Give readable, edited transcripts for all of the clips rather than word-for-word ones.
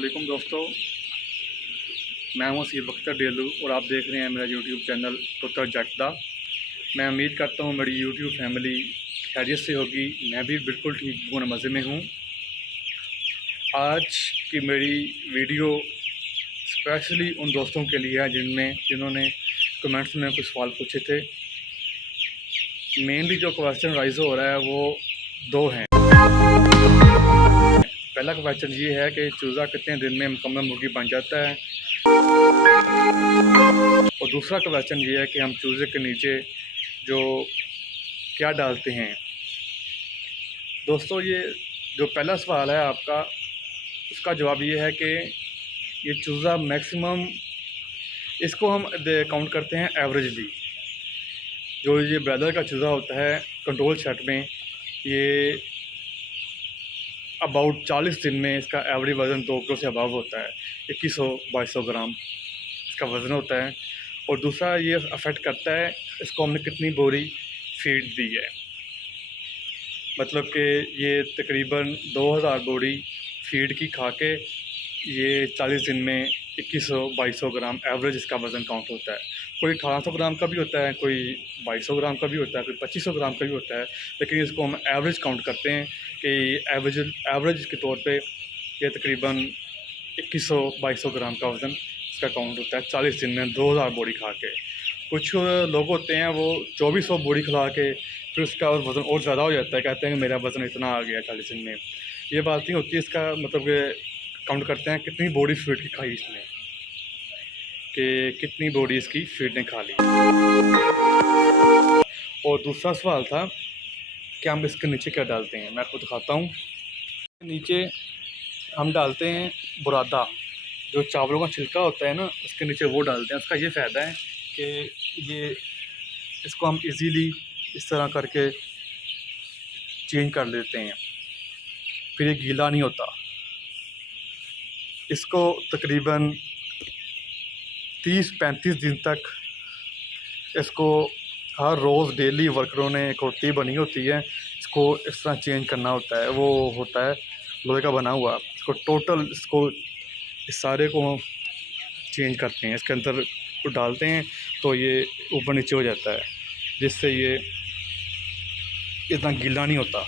अस्सलामुअलैकुम दोस्तों, मैं हूं सीर बख्तर डेलू और आप देख रहे हैं मेरा यूट्यूब चैनल पुत्र जटदा। मैं उम्मीद करता हूं मेरी यूट्यूब फैमिली खैरियत से होगी। मैं भी बिल्कुल ठीक हूँ, मज़े में हूं। आज की मेरी वीडियो स्पेशली उन दोस्तों के लिए है जिन्होंने कमेंट्स में कुछ सवाल पूछे थे। मेनली जो क्वेश्चन राइज हो रहा है वो दो हैं। पहला क्वेश्चन ये है कि चूज़ा कितने दिन में मुकम्मल मुर्गी बन जाता है, और दूसरा क्वेश्चन ये है कि हम चूज़े के नीचे जो क्या डालते हैं। दोस्तों, ये जो पहला सवाल है आपका, उसका जवाब ये है कि ये चूज़ा मैक्सिमम, इसको हम काउंट करते हैं एवरेजली। जो ये ब्रॉयलर का चूज़ा होता है कंट्रोल सेट में, ये अबाउट 40 दिन में इसका एवरेज वज़न 2 किलो से अबव होता है। 2100-2200 ग्राम इसका वज़न होता है। और दूसरा ये अफेक्ट करता है इसको हमने कितनी बोरी फीड दी है। मतलब कि ये तकरीबन 2000 बोरी फीड की खा के ये 40 दिन में 2100-2200 ग्राम एवरेज इसका वज़न काउंट होता है। कोई 1800 ग्राम का भी होता है, कोई 2200 ग्राम का भी होता है, कोई 2500 ग्राम का भी होता है, लेकिन इसको हम एवरेज काउंट करते हैं कि एवरेज के तौर पे ये तकरीबन 2100-2200 ग्राम का वज़न इसका काउंट होता है 40 दिन में 2000 बोरी खा के। कुछ लोग होते हैं वो 2400 बोरी खिला के फिर उसका वज़न और ज़्यादा हो जाता है, कहते हैं कि मेरा वज़न इतना आ गया 40 दिन में। ये बात नहीं होती। इसका मतलब कि काउंट करते हैं कितनी बॉडी फीड की खाई इसने, कि कितनी बॉडी इसकी फीड ने खा ली। और दूसरा सवाल था कि हम इसके नीचे क्या डालते हैं। मैं आपको दिखाता हूँ। नीचे हम डालते हैं बुरादा, जो चावलों का छिलका होता है ना, उसके नीचे वो डालते हैं। उसका ये फ़ायदा है कि ये इसको हम इजीली इस तरह करके चेंज कर लेते हैं, फिर ये गीला नहीं होता। इसको तकरीबन 30-35 दिन तक इसको हर रोज़ डेली वर्करों ने एक रोटी बनी होती है, इसको इस तरह चेंज करना होता है। वो होता है लोहे का बना हुआ, इसको टोटल इसको इस सारे को चेंज करते हैं, इसके अंदर को डालते हैं तो ये ऊपर नीचे हो जाता है, जिससे ये इतना गीला नहीं होता।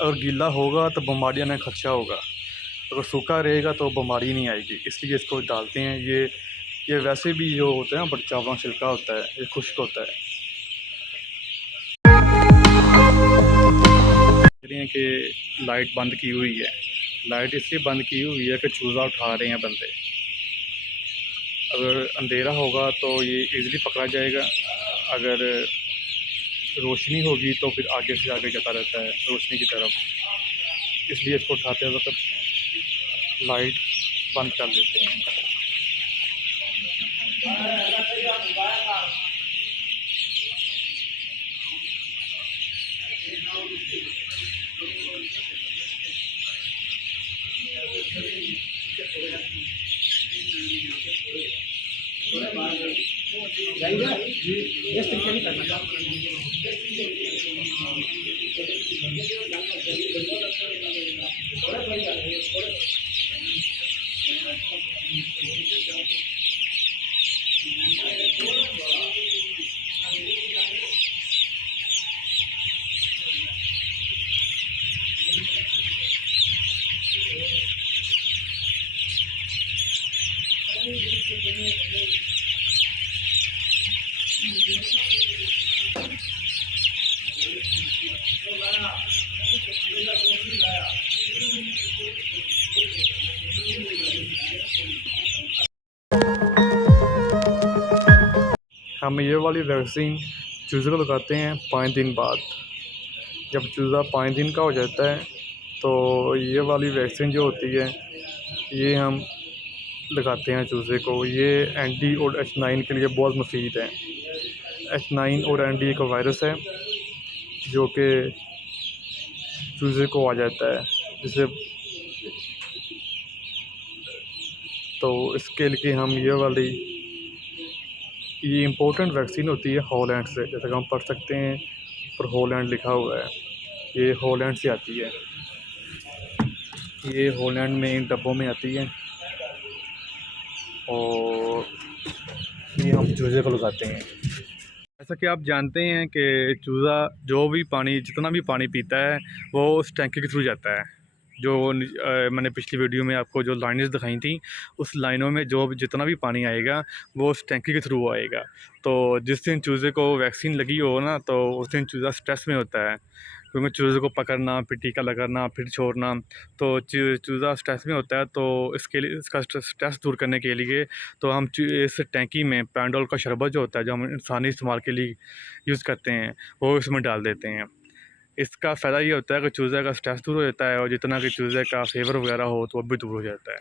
अगर गीला होगा तो बीमारियाँ का खदशा होगा, अगर सूखा रहेगा तो बीमारी नहीं आएगी, इसलिए इसको डालते हैं। ये वैसे भी जो होता है ना, बट चावल का छिलका होता है, ये खुश्क होता है। कह रहे हैं कि लाइट बंद की हुई है। लाइट इसलिए बंद की हुई है कि चूज़ा उठा रहे हैं बंदे। अगर अंधेरा होगा तो ये इजीली पकड़ा जाएगा, अगर रोशनी होगी तो फिर आगे से आगे जाता रहता है रोशनी की तरफ, इसलिए इसको उठाते वक्त लाइट बंद कर देते हैं। हम ये वाली वैक्सीन चूज़े को लगाते हैं 5 दिन बाद। जब चूज़ा 5 दिन का हो जाता है तो ये वाली वैक्सीन जो होती है ये हम लगाते हैं चूज़े को। ये एंटी और H9 के लिए बहुत मुफीद है। H9 और एंटी एक वायरस है जो कि चूज़े को आ जाता है, जिसे तो इसके लिए हम ये इम्पोर्टेंट वैक्सीन होती है हॉलैंड से। जैसे कि हम पढ़ सकते हैं पर हॉलैंड लिखा हुआ है, ये हॉलैंड से आती है। ये हॉलैंड में इन डब्बों में आती है और ये हम चूज़े को लगाते हैं। जैसा कि आप जानते हैं कि चूज़ा जो भी पानी जितना भी पानी पीता है वो उस टैंकी के थ्रू जाता है। जो मैंने पिछली वीडियो में आपको जो लाइनें दिखाई थी, उस लाइनों में जो भी जितना भी पानी आएगा वो उस टैंकी के थ्रू आएगा। तो जिस दिन चूज़े को वैक्सीन लगी हो ना, तो उस दिन चूज़ा स्ट्रेस में होता है, क्योंकि चूज़े को पकड़ना, फिर टीका लगाना, फिर छोड़ना, तो चूज़ा स्ट्रेस में होता है। तो इसके लिए इसका स्ट्रेस दूर करने के लिए तो हम इस टैंकी में पैराडोल का शरबत जो होता है, जो हम इंसानी इस्तेमाल के लिए यूज़ करते हैं, वो इसमें डाल देते हैं। इसका फ़ायदा ये होता है कि चूज़े का स्ट्रेस दूर हो जाता है और जितना कि चूज़े का फ़ीवर वगैरह हो तो वो भी दूर हो जाता है।